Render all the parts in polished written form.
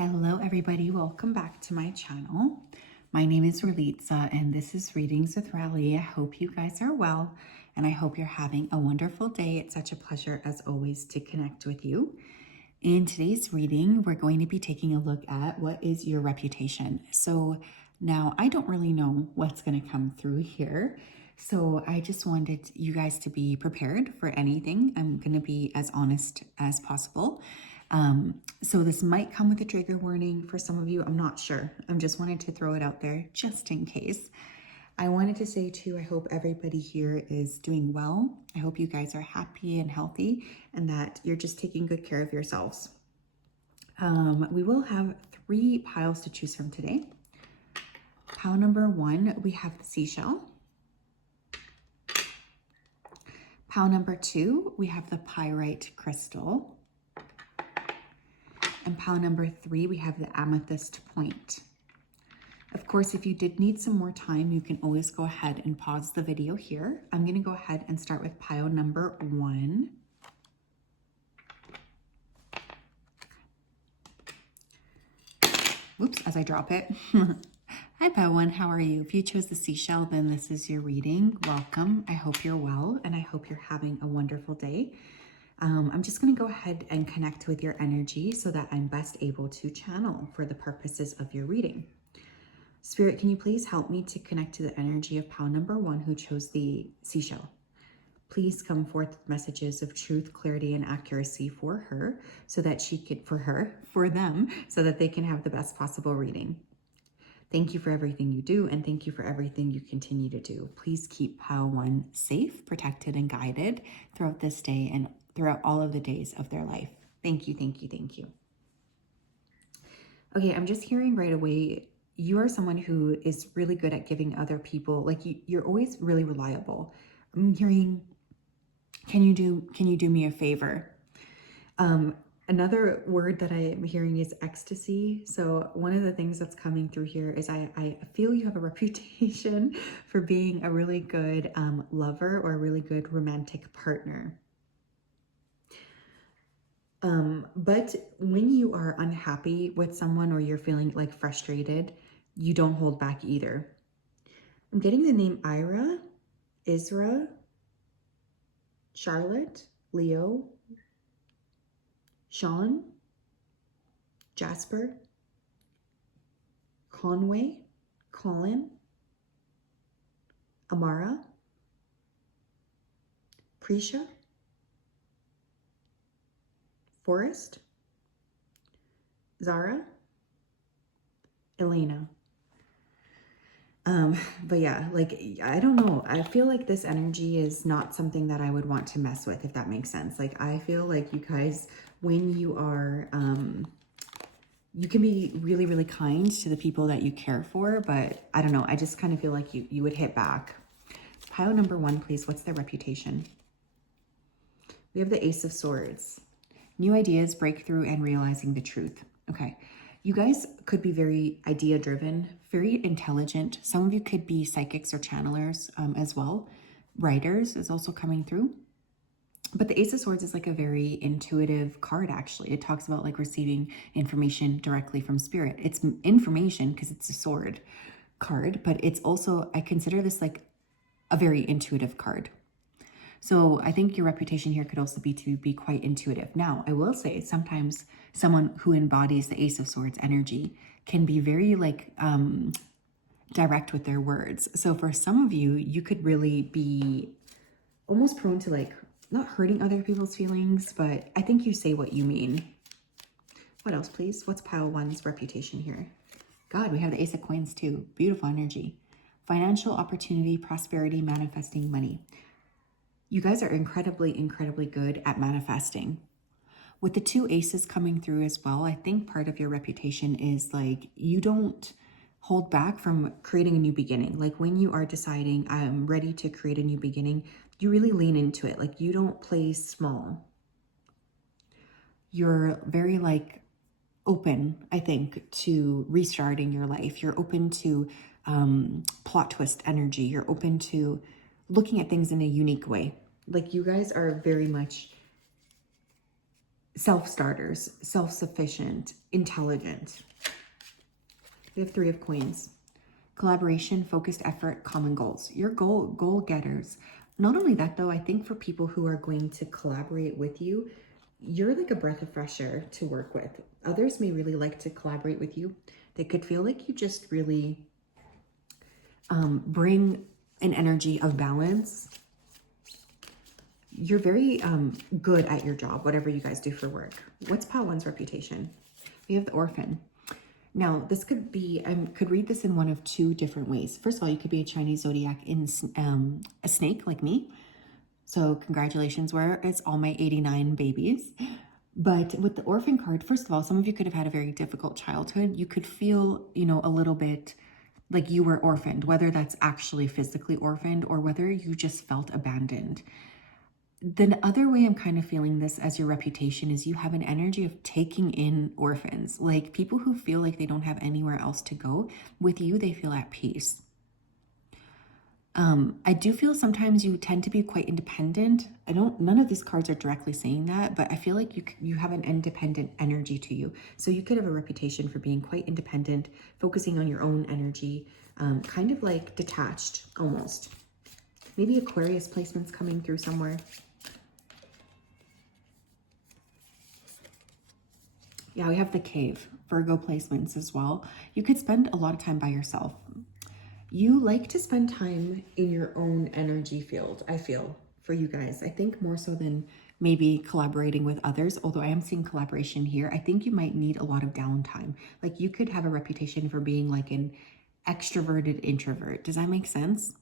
Hello everybody, welcome back to my channel. My name is Ralitza and this is Readings with Rali. I hope you guys are well and I hope you're having a wonderful day. It's such a pleasure as always to connect with you. In today's reading, we're going to be taking a look at what is your reputation. So now I don't really know what's going to come through here. So I just wanted you guys to be prepared for anything. I'm going to be as honest as possible. So this might come with a trigger warning for some of you. I'm not sure. I'm just wanted to throw it out there just in case. I wanted to say too, I hope everybody here is doing well. I hope you guys are happy and healthy and that you're just taking good care of yourselves. We will have 3 piles to choose from today. Pile number 1, we have the seashell. Pile number 2, we have the pyrite crystal. And pile number 3, we have the amethyst point. Of course, if you did need some more time, you can always go ahead and pause the video here. I'm going to go ahead and start with pile number 1. Oops, as I drop it. Hi, pile 1, how are you? If you chose the seashell, then this is your reading. Welcome. I hope you're well, and I hope you're having a wonderful day. I'm just going to go ahead and connect with your energy so that I'm best able to channel for the purposes of your reading. Spirit, can you please help me to connect to the energy of pile number 1 who chose the seashell? Please come forth with messages of truth, clarity, and accuracy for her so that she could, for them, so that they can have the best possible reading. Thank you for everything you do, and thank you for everything you continue to do. Please keep pile 1 safe, protected, and guided throughout this day and throughout all of the days of their life. Thank you, thank you, thank you. Okay, I'm just hearing right away, you are someone who is really good at giving other people, like you're always really reliable. I'm hearing, can you do me a favor? Another word that I am hearing is ecstasy. So one of the things that's coming through here is I feel you have a reputation for being a really good lover or a really good romantic partner. But when you are unhappy with someone or you're feeling like frustrated, you don't hold back either. I'm getting the name Ira, Isra, Charlotte, Leo, Sean, Jasper, Conway, Colin, Amara, Prisha, Forrest, Zara, Elena. But yeah, like, I don't know. I feel like this energy is not something that I would want to mess with, if that makes sense. Like, I feel like you guys, when you are, you can be really, really kind to the people that you care for, but I don't know. I just kind of feel like you would hit back. Pile number 1, please. What's their reputation? We have the Ace of Swords. New ideas, breakthrough, and realizing the truth. Okay. You guys could be very idea-driven, very intelligent. Some of you could be psychics or channelers as well. Writers is also coming through. But the Ace of Swords is like a very intuitive card, actually. It talks about like receiving information directly from spirit. It's information because it's a sword card, but it's also, I consider this like a very intuitive card. So I think your reputation here could also be to be quite intuitive. Now, I will say sometimes someone who embodies the Ace of Swords energy can be very like direct with their words. So for some of you, you could really be almost prone to like not hurting other people's feelings, but I think you say what you mean. What else, please? What's pile 1's reputation here? God, we have the Ace of Coins too. Beautiful energy. Financial opportunity, prosperity, manifesting money. You guys are incredibly, incredibly good at manifesting. With the 2 aces coming through as well, I think part of your reputation is like you don't hold back from creating a new beginning. Like when you are deciding I'm ready to create a new beginning, you really lean into it. Like you don't play small. You're very like open, I think, to restarting your life. You're open to plot twist energy. You're open to looking at things in a unique way. Like you guys are very much self-starters, self-sufficient, intelligent. We have 3 of coins. Collaboration, focused effort, common goals. You're goal getters. Not only that though, I think for people who are going to collaborate with you, you're like a breath of fresh air to work with. Others may really like to collaborate with you. They could feel like you just really bring an energy of balance. You're very good at your job, whatever you guys do for work. What's pile one's reputation? We have the orphan. Now, this could be, I could read this in one of 2 different ways. First of all, you could be a Chinese zodiac in a snake like me. So congratulations, where it's all my 89 babies. But with the orphan card, first of all, some of you could have had a very difficult childhood. You could feel, you know, a little bit like you were orphaned, whether that's actually physically orphaned or whether you just felt abandoned. The other way I'm kind of feeling this as your reputation is you have an energy of taking in orphans, like people who feel like they don't have anywhere else to go. With you, they feel at peace. I do feel sometimes you tend to be quite independent. None of these cards are directly saying that, but I feel like you have an independent energy to you. So you could have a reputation for being quite independent, focusing on your own energy, kind of like detached almost. Maybe Aquarius placements coming through somewhere. Yeah, we have the cave, Virgo placements as well. You could spend a lot of time by yourself. You like to spend time in your own energy field, I feel, for you guys. I think more so than maybe collaborating with others, although I am seeing collaboration here. I think you might need a lot of downtime. Like you could have a reputation for being like an extroverted introvert. Does that make sense?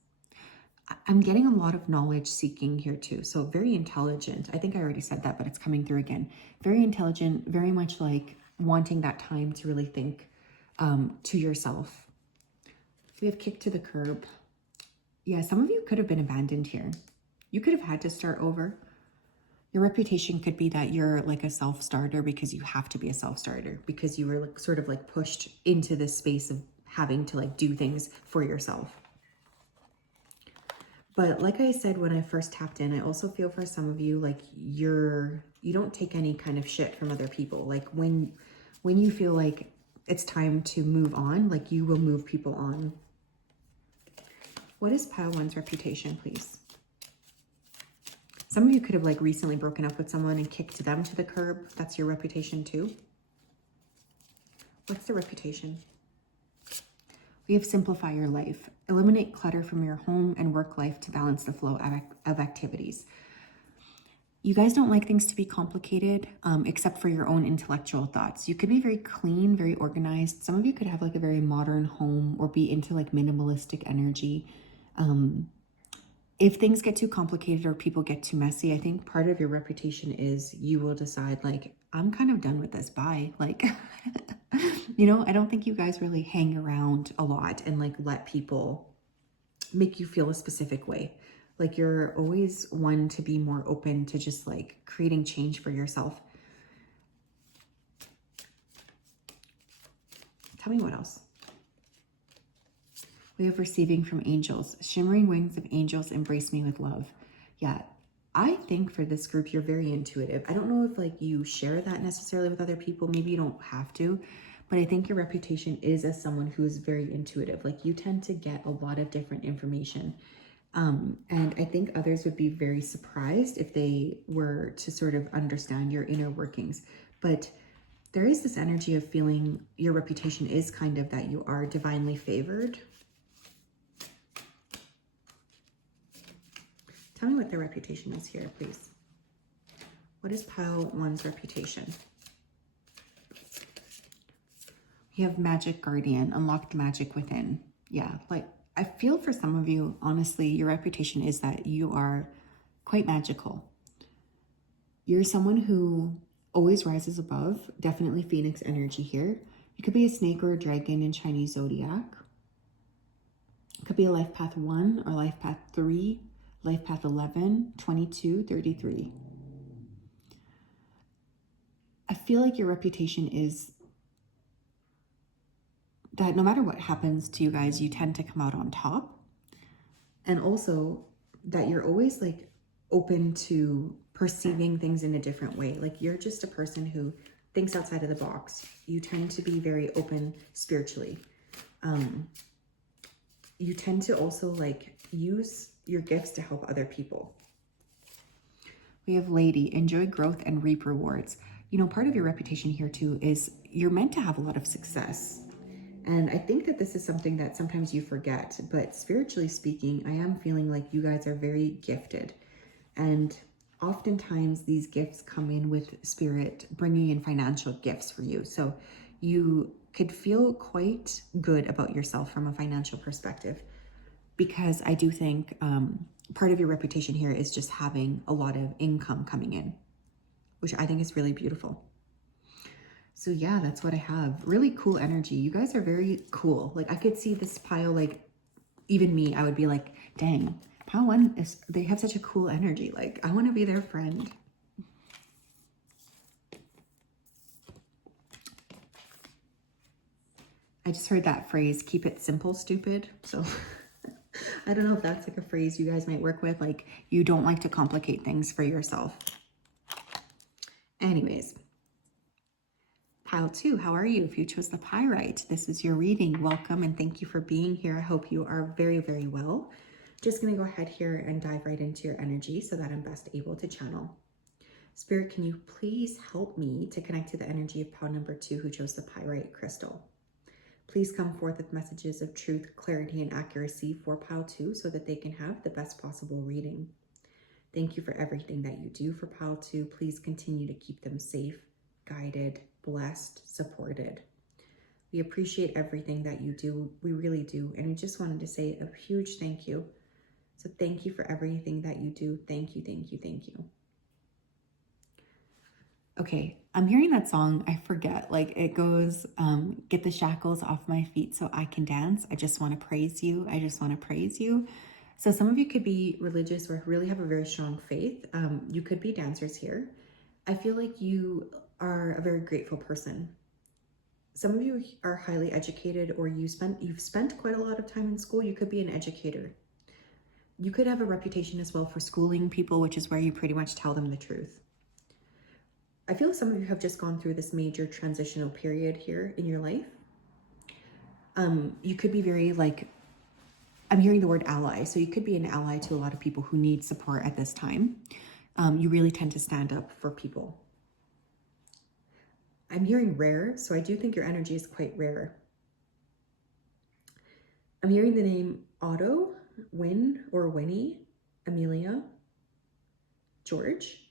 I'm getting a lot of knowledge seeking here too. So very intelligent. I think I already said that, but it's coming through again. Very intelligent, very much like wanting that time to really think to yourself. We have kicked to the curb. Yeah, some of you could have been abandoned here. You could have had to start over. Your reputation could be that you're like a self-starter because you have to be a self-starter because you were like, sort of like pushed into this space of having to like do things for yourself. But like I said, when I first tapped in, I also feel for some of you, like you don't take any kind of shit from other people. Like when you feel like it's time to move on, like you will move people on. What is pile one's reputation, please? Some of you could have like recently broken up with someone and kicked them to the curb. That's your reputation too. What's the reputation? We have simplify your life. Eliminate clutter from your home and work life to balance the flow of activities. You guys don't like things to be complicated, except for your own intellectual thoughts. You could be very clean, very organized. Some of you could have like a very modern home or be into like minimalistic energy. If things get too complicated or people get too messy, I think part of your reputation is you will decide like, I'm kind of done with this, bye. Like, you know, I don't think you guys really hang around a lot and like let people make you feel a specific way. Like you're always one to be more open to just like creating change for yourself. Tell me what else. We have receiving from angels. Shimmering wings of angels embrace me with love. Yeah, I think for this group, you're very intuitive. I don't know if like you share that necessarily with other people. Maybe you don't have to, but I think your reputation is as someone who is very intuitive. Like you tend to get a lot of different information. And I think others would be very surprised if they were to sort of understand your inner workings. But there is this energy of feeling your reputation is kind of that you are divinely favored. Tell me what their reputation is here, please. What is pile one's reputation? We have magic guardian, unlock the magic within. Yeah, like I feel for some of you, honestly, your reputation is that you are quite magical. You're someone who always rises above, definitely Phoenix energy here. You could be a snake or a dragon in Chinese zodiac. It could be a life path 1 or life path 3. Life path 11, 22, 33. I feel like your reputation is that no matter what happens to you guys, you tend to come out on top. And also that you're always like open to perceiving things in a different way. Like you're just a person who thinks outside of the box. You tend to be very open spiritually. You tend to also like use your gifts to help other people. We have Lady, enjoy growth and reap rewards. You know, part of your reputation here too is you're meant to have a lot of success. And I think that this is something that sometimes you forget, but spiritually speaking, I am feeling like you guys are very gifted. And oftentimes these gifts come in with spirit bringing in financial gifts for you. So you could feel quite good about yourself from a financial perspective, because I do think part of your reputation here is just having a lot of income coming in, which I think is really beautiful. So yeah, that's what I have. Really cool energy. You guys are very cool. Like I could see this pile, like even me, I would be like, dang, pile one is, they have such a cool energy. Like I want to be their friend. I just heard that phrase, keep it simple, stupid. So I don't know if that's like a phrase you guys might work with. Like you don't like to complicate things for yourself. Anyways. Pile 2, how are you? If you chose the pyrite, this is your reading. Welcome and thank you for being here. I hope you are very, very well. Just going to go ahead here and dive right into your energy so that I'm best able to channel. Spirit, can you please help me to connect to the energy of pile number 2 who chose the pyrite crystal? Please come forth with messages of truth, clarity, and accuracy for pile 2 so that they can have the best possible reading. Thank you for everything that you do for pile 2. Please continue to keep them safe, guided, blessed, supported. We appreciate everything that you do. We really do. And we just wanted to say a huge thank you. So thank you for everything that you do. Thank you, thank you, thank you. Okay, I'm hearing that song. I forget. Like it goes, get the shackles off my feet so I can dance. I just want to praise you. I just want to praise you. So some of you could be religious or really have a very strong faith. You could be dancers here. I feel like you are a very grateful person. Some of you are highly educated, or you've spent quite a lot of time in school. You could be an educator. You could have a reputation as well for schooling people, which is where you pretty much tell them the truth. I feel some of you have just gone through this major transitional period here in your life. You could be very like, I'm hearing the word ally. So you could be an ally to a lot of people who need support at this time. You really tend to stand up for people. I'm hearing rare, so I do think your energy is quite rare. I'm hearing the name Otto, Win or Winnie, Amelia, George,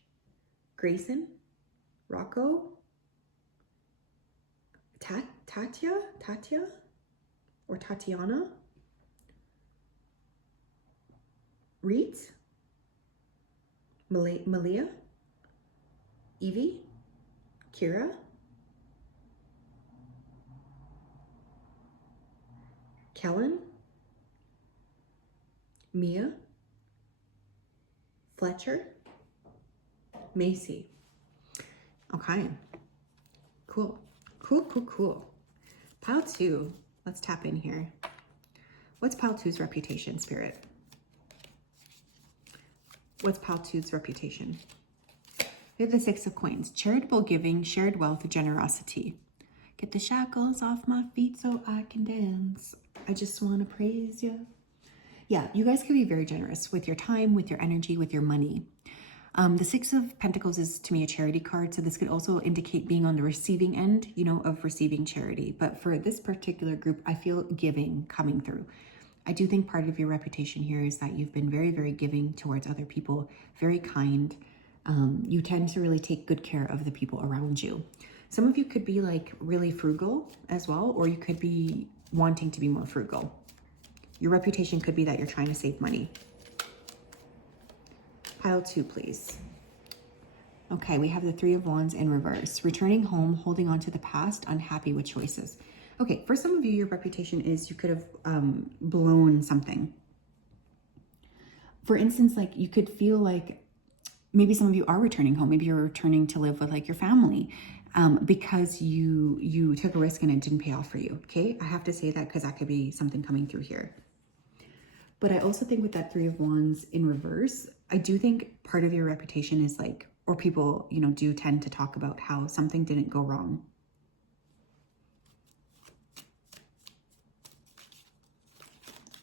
Grayson, Rocco, Tatya, or Tatiana, Reet, Malia, Evie, Kira, Kellen, Mia, Fletcher, Macy. Okay, cool. Pile 2, let's tap in here. What's pile 2's reputation, Spirit? What's pile 2's reputation? We have the 6 of coins. Charitable giving, shared wealth, generosity. Get the shackles off my feet so I can dance. I just want to praise you. Yeah, you guys can be very generous with your time, with your energy, with your money. The 6 of Pentacles is, to me, a charity card. So this could also indicate being on the receiving end, you know, of receiving charity. But for this particular group, I feel giving coming through. I do think part of your reputation here is that you've been very, very giving towards other people, very kind. You tend to really take good care of the people around you. Some of you could be like really frugal as well, or you could be wanting to be more frugal. Your reputation could be that you're trying to save money. Pile 2, please. Okay, we have the 3 of Wands in reverse. Returning home, holding on to the past, unhappy with choices. Okay, for some of you, your reputation is you could have blown something. For instance, like you could feel like maybe some of you are returning home. Maybe you're returning to live with like your family because you took a risk and it didn't pay off for you. Okay, I have to say that because that could be something coming through here. But I also think with that Three of Wands in reverse, I do think part of your reputation is like, or people, you know, do tend to talk about how something didn't go wrong.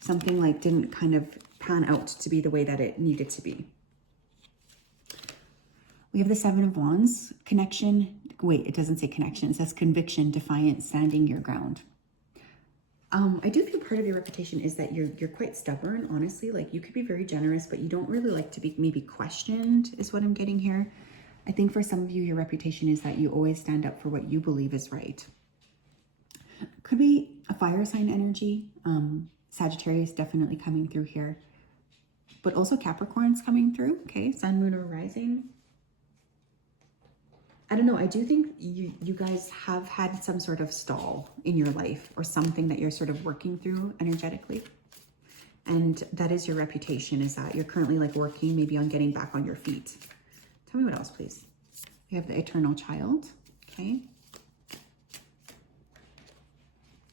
Something like didn't kind of pan out to be the way that it needed to be. We have the Seven of Wands, connection. Wait, it doesn't say connection. It says conviction, defiance, standing your ground. I do feel part of your reputation is that you're quite stubborn, honestly. Like you could be very generous, but you don't really like to be maybe questioned is what I'm getting here. I think for some of you, your reputation is that you always stand up for what you believe is right. Could be a fire sign energy. Sagittarius definitely coming through here, but also Capricorn's coming through. Okay, sun, moon, or rising. I don't know. I do think you guys have had some sort of stall in your life or something that you're sort of working through energetically. And that is your reputation, is that you're currently like working maybe on getting back on your feet. Tell me what else, please. We have the Eternal Child. Okay.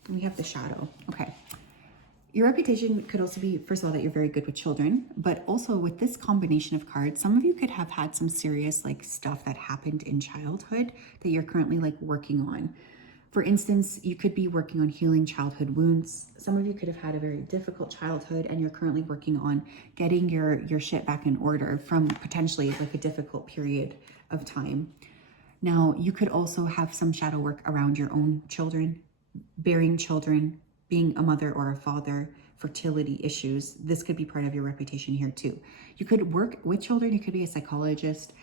We have the Shadow. Okay. Your reputation could also be, first of all, that you're very good with children, but also with this combination of cards, some of you could have had some serious like stuff that happened in childhood that you're currently like working on. For instance, you could be working on healing childhood wounds. Some of you could have had a very difficult childhood and you're currently working on getting your shit back in order from potentially like a difficult period of time. Now, you could also have some shadow work around your own children, bearing children, being a mother or a father, fertility issues. This could be part of your reputation here too. You could work with children. You could be a psychologist,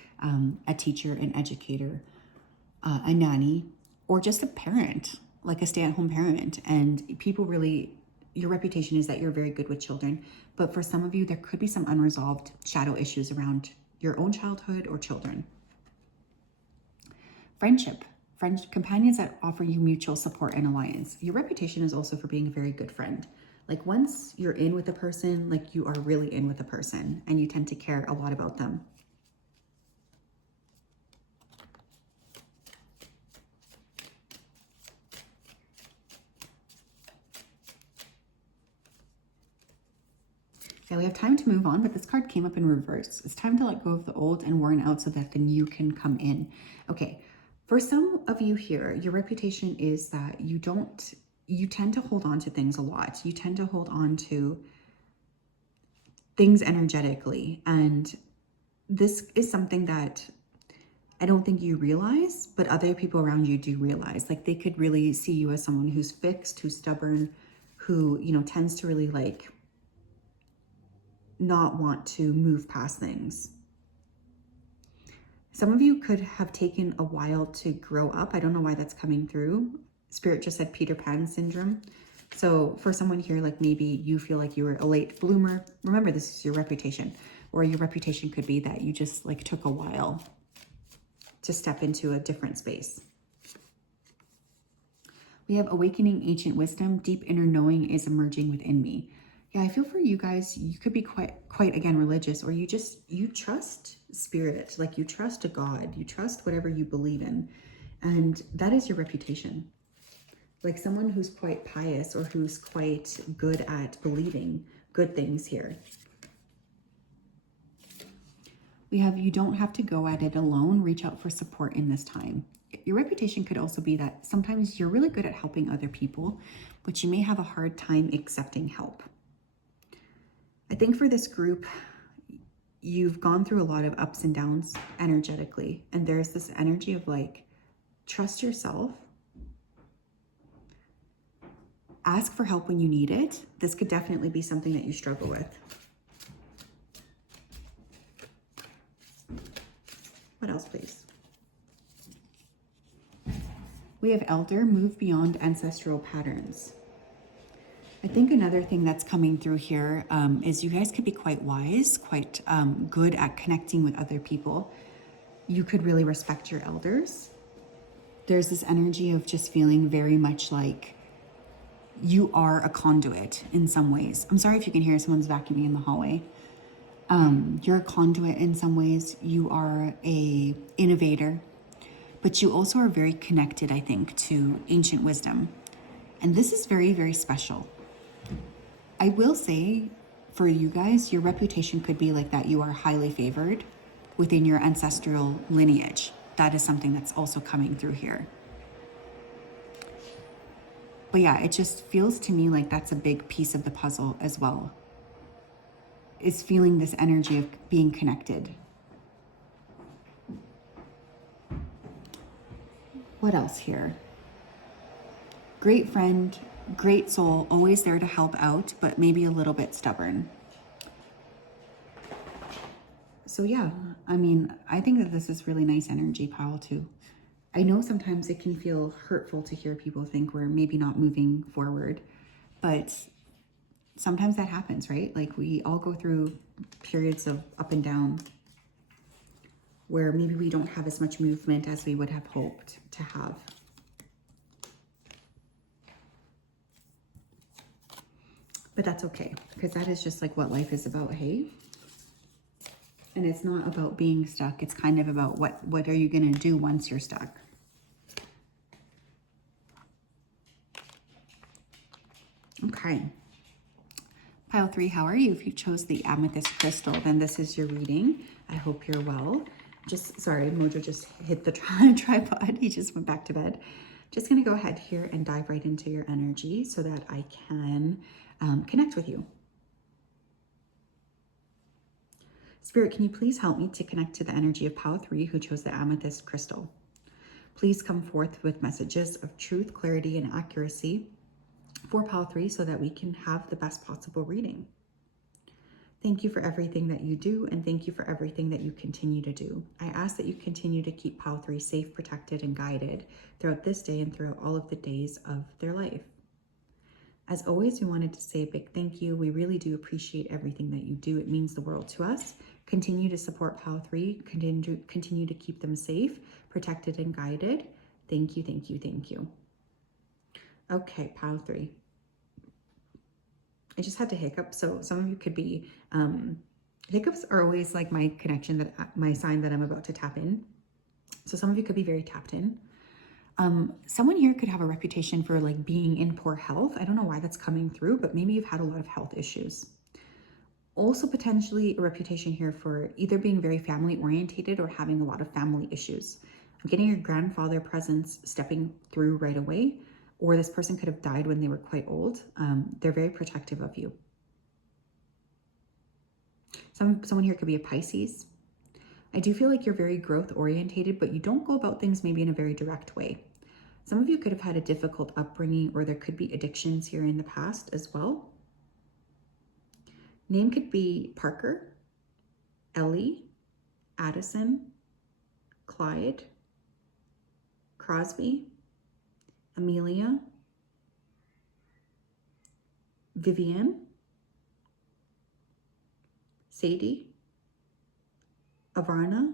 a teacher, an educator, a nanny, or just a parent, like a stay-at-home parent. And people really, your reputation is that you're very good with children. But for some of you, there could be some unresolved shadow issues around your own childhood or children. Friendship. Companions that offer you mutual support and alliance. Your reputation is also for being a very good friend. Like once you're in with a person, like you are really in with a person and you tend to care a lot about them. Okay, we have time to move on, but this card came up in reverse. It's time to let go of the old and worn out so that the new can come in. Okay. For some of you here, your reputation is that you tend to hold on to things a lot. You tend to hold on to things energetically. And this is something that I don't think you realize, but other people around you do realize. Like they could really see you as someone who's fixed, who's stubborn, who, you know, tends to really like not want to move past things. Some of you could have taken a while to grow up. I don't know why that's coming through. Spirit just said Peter Pan syndrome. So for someone here, like maybe you feel like you were a late bloomer. Remember, this is your reputation. Or your reputation could be that you just like took a while to step into a different space. We have awakening ancient wisdom. Deep inner knowing is emerging within me. Yeah, I feel for you guys, you could be quite again, religious, or you trust spirit, like you trust a God, you trust whatever you believe in. And that is your reputation. Like someone who's quite pious or who's quite good at believing good things here. We have, you don't have to go at it alone, reach out for support in this time. Your reputation could also be that sometimes you're really good at helping other people, but you may have a hard time accepting help. I think for this group, you've gone through a lot of ups and downs energetically. And there's this energy of like, trust yourself. Ask for help when you need it. This could definitely be something that you struggle with. What else, please? We have Elder, move beyond ancestral patterns. I think another thing that's coming through here is you guys could be quite wise, quite good at connecting with other people. You could really respect your elders. There's this energy of just feeling very much like you are a conduit in some ways. I'm sorry if you can hear someone's vacuuming in the hallway. You're a conduit in some ways. You are a innovator, but you also are very connected, I think, to ancient wisdom. And this is very, very special. I will say for you guys, your reputation could be like that you are highly favored within your ancestral lineage. That is something that's also coming through here. But yeah, it just feels to me like that's a big piece of the puzzle as well, is feeling this energy of being connected. What else here? Great friend, great soul, always there to help out, but maybe a little bit stubborn. So yeah, I mean, I think that this is really nice energy, pile too. I know sometimes it can feel hurtful to hear people think we're maybe not moving forward, but sometimes that happens, right? Like we all go through periods of up and down where maybe we don't have as much movement as we would have hoped to have. But that's okay, because that is just like what life is about, hey? And it's not about being stuck. It's kind of about what are you going to do once you're stuck? Okay. Pile 3, how are you? If you chose the amethyst crystal, then this is your reading. I hope you're well. Just, sorry, Mojo just hit the tripod. He just went back to bed. Just going to go ahead here and dive right into your energy so that I can connect with you. Spirit, can you please help me to connect to the energy of Pile 3 who chose the amethyst crystal? Please come forth with messages of truth, clarity, and accuracy for Pile 3 so that we can have the best possible reading. Thank you for everything that you do, and thank you for everything that you continue to do. I ask that you continue to keep Pile 3 safe, protected, and guided throughout this day and throughout all of the days of their life. As always, we wanted to say a big thank you. We really do appreciate everything that you do. It means the world to us. Continue to support Pile 3. Continue to keep them safe, protected, and guided. Thank you, thank you, thank you. Okay, Pile 3. I just had to hiccup. So some of you could be, hiccups are always like my connection, that my sign that I'm about to tap in. So some of you could be very tapped in. Someone here could have a reputation for like being in poor health. I don't know why that's coming through, but maybe you've had a lot of health issues. Also potentially a reputation here for either being very family orientated or having a lot of family issues. I'm getting your grandfather presence stepping through right away, or this person could have died when they were quite old. They're very protective of you. Someone here could be a Pisces. I do feel like you're very growth orientated, but you don't go about things maybe in a very direct way. Some of you could have had a difficult upbringing, or there could be addictions here in the past as well. Name could be Parker, Ellie, Addison, Clyde, Crosby, Amelia, Vivian, Sadie, Avarna,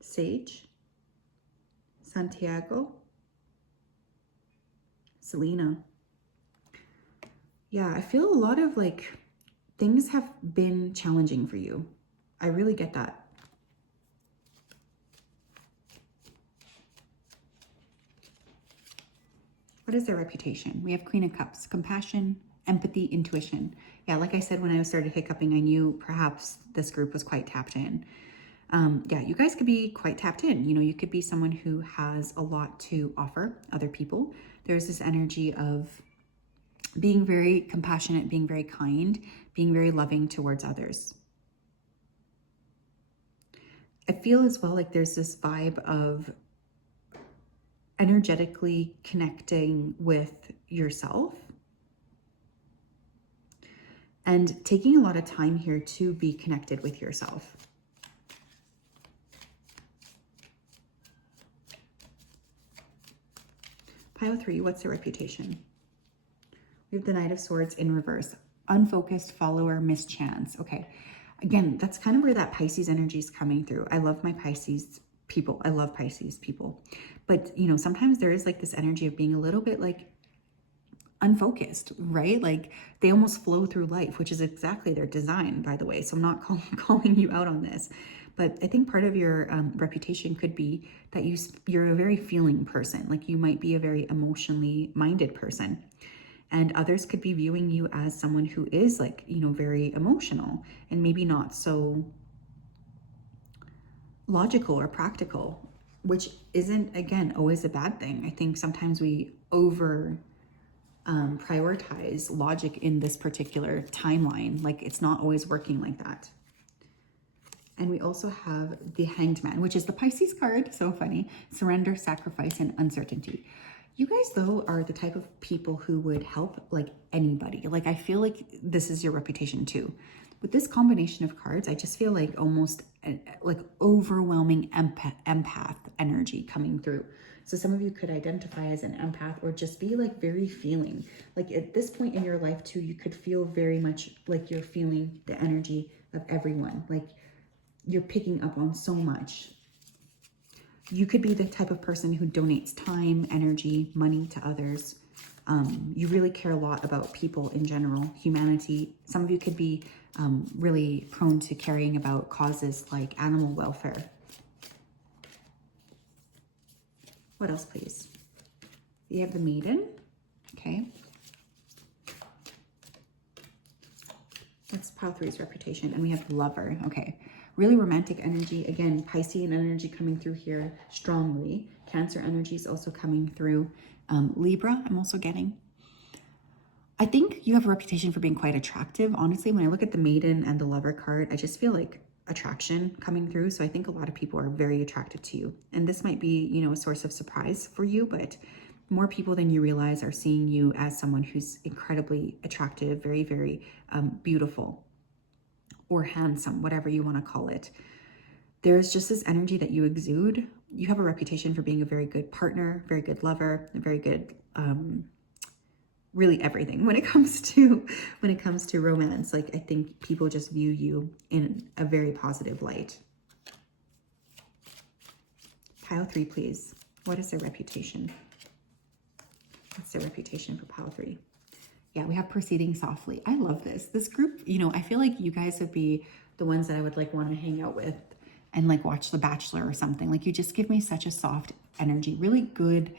Sage, Santiago, Selena. Yeah, I feel a lot of like things have been challenging for you. I really get that. What is their reputation? We have Queen of Cups, compassion, empathy, intuition. Yeah, like I said, when I started hiccuping, I knew perhaps this group was quite tapped in. Yeah, you guys could be quite tapped in. You know, you could be someone who has a lot to offer other people. There's this energy of being very compassionate, being very kind, being very loving towards others. I feel as well like there's this vibe of energetically connecting with yourself and taking a lot of time here to be connected with yourself. Pile 3, what's the reputation? We have the Knight of Swords in reverse. Unfocused follower, mischance. Okay. Again, that's kind of where that Pisces energy is coming through. I love my Pisces people. I love Pisces people. But, you know, sometimes there is like this energy of being a little bit like unfocused, right? Like they almost flow through life, which is exactly their design, by the way. So I'm not calling you out on this. But I think part of your reputation could be that you're a very feeling person. Like you might be a very emotionally minded person. And others could be viewing you as someone who is like, you know, very emotional and maybe not so logical or practical, which isn't, again, always a bad thing. I think sometimes we prioritize logic in this particular timeline. Like, it's not always working like that. And we also have the Hanged Man, which is the Pisces card. So funny. Surrender, sacrifice, and uncertainty. You guys, though, are the type of people who would help like anybody. Like, I feel like this is your reputation too. With this combination of cards, I just feel like almost like overwhelming empath energy coming through. So some of you could identify as an empath or just be like very feeling. Like at this point in your life too, you could feel very much like you're feeling the energy of everyone. Like you're picking up on so much. You could be the type of person who donates time, energy, money to others. You really care a lot about people in general, humanity. Some of you could be really prone to caring about causes like animal welfare. What else, please? You have the Maiden. Okay. That's pile 3's reputation. And we have Lover. Okay. Really romantic energy. Again, Piscean energy coming through here strongly. Cancer energy is also coming through. Libra, I'm also getting. I think you have a reputation for being quite attractive. Honestly, when I look at the Maiden and the Lover card, I just feel like attraction coming through. So I think a lot of people are very attracted to you. And this might be, you know, a source of surprise for you, but more people than you realize are seeing you as someone who's incredibly attractive, very, very beautiful or handsome, whatever you want to call it. There's just this energy that you exude. You have a reputation for being a very good partner, very good lover, a very good, really everything when it comes to romance. Like, I think people just view you in a very positive light. Pile 3, please. What is their reputation? What's their reputation for pile 3? Yeah, we have Proceeding Softly. I love this. This group, you know, I feel like you guys would be the ones that I would like want to hang out with and like watch The Bachelor or something. Like, you just give me such a soft energy, really good,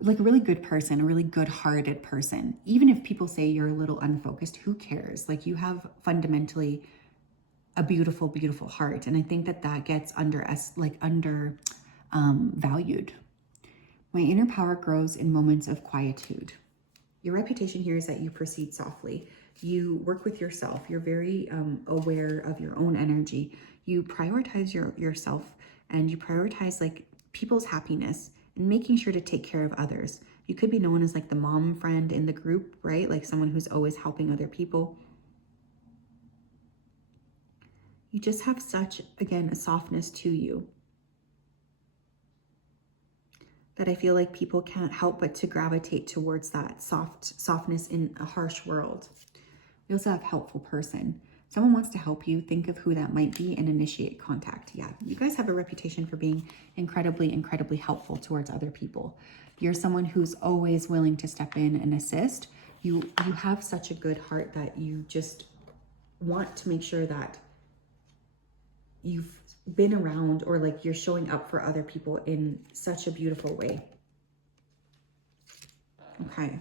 like a really good person, a really good-hearted person. Even if people say you're a little unfocused, who cares? Like, you have fundamentally a beautiful, beautiful heart. And I think that that gets valued. My inner power grows in moments of quietude. Your reputation here is that you proceed softly. You work with yourself. You're very aware of your own energy. You prioritize yourself, and you prioritize like people's happiness and making sure to take care of others. You could be known as like the mom friend in the group, right? Like someone who's always helping other people. You just have such, again, a softness to you that I feel like people can't help but to gravitate towards that softness in a harsh world. We also have helpful person. Someone wants to help you, think of who that might be and initiate contact. Yeah, you guys have a reputation for being incredibly, incredibly helpful towards other people. You're someone who's always willing to step in and assist. You have such a good heart that you just want to make sure that you've been around, or like you're showing up for other people in such a beautiful way. Okay.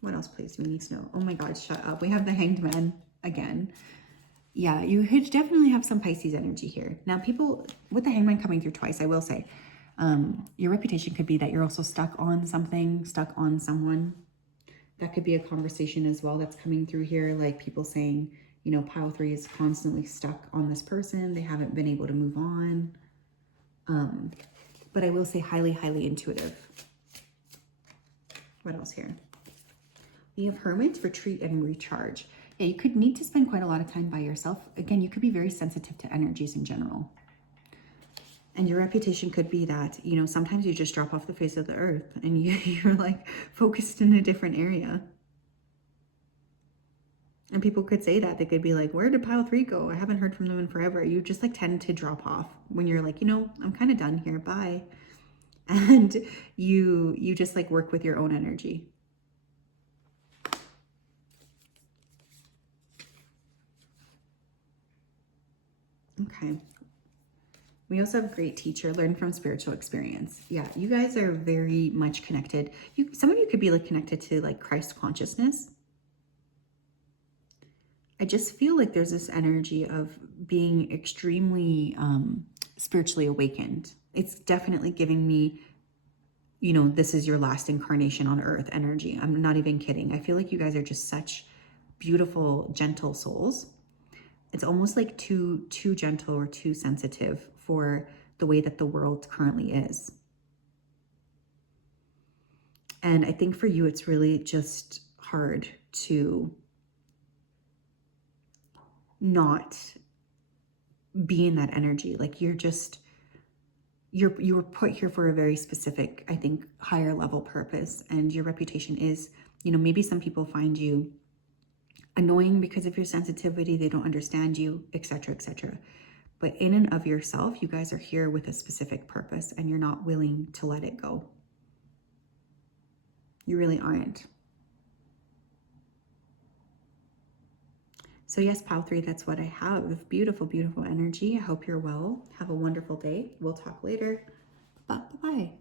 What else, please? We need to know. Oh my God, shut up. We have the Hanged Man again. Yeah, you definitely have some Pisces energy here. Now, people with the Hanged Man coming through twice, I will say, your reputation could be that you're also stuck on something, stuck on someone. That could be a conversation as well that's coming through here, like people saying, you know, pile 3 is constantly stuck on this person. They haven't been able to move on. But I will say highly, highly intuitive. What else here? We have Hermit, Retreat, and Recharge. Yeah, you could need to spend quite a lot of time by yourself. Again, you could be very sensitive to energies in general. And your reputation could be that, you know, sometimes you just drop off the face of the earth and you're like focused in a different area. And people could say that. They could be like, where did pile 3 go? I haven't heard from them in forever. You just like tend to drop off when you're like, you know, I'm kind of done here. Bye. And you just like work with your own energy. Okay. We also have great teacher, learn from spiritual experience. Yeah, you guys are very much connected. Some of you could be like connected to like Christ consciousness. I just feel like there's this energy of being extremely spiritually awakened. It's definitely giving me, you know, this is your last incarnation on earth energy. I'm not even kidding. I feel like you guys are just such beautiful, gentle souls. It's almost like too gentle or too sensitive for the way that the world currently is. And I think for you, it's really just hard to not be in that energy. Like you were put here for a very specific, I think, higher level purpose. And your reputation is, you know, maybe some people find you annoying because of your sensitivity. They don't understand you, etc., etc. But in and of yourself, you guys are here with a specific purpose and you're not willing to let it go. You really aren't. So yes, Pile 3, that's what I have. Beautiful, beautiful energy. I hope you're well. Have a wonderful day. We'll talk later. Bye-bye.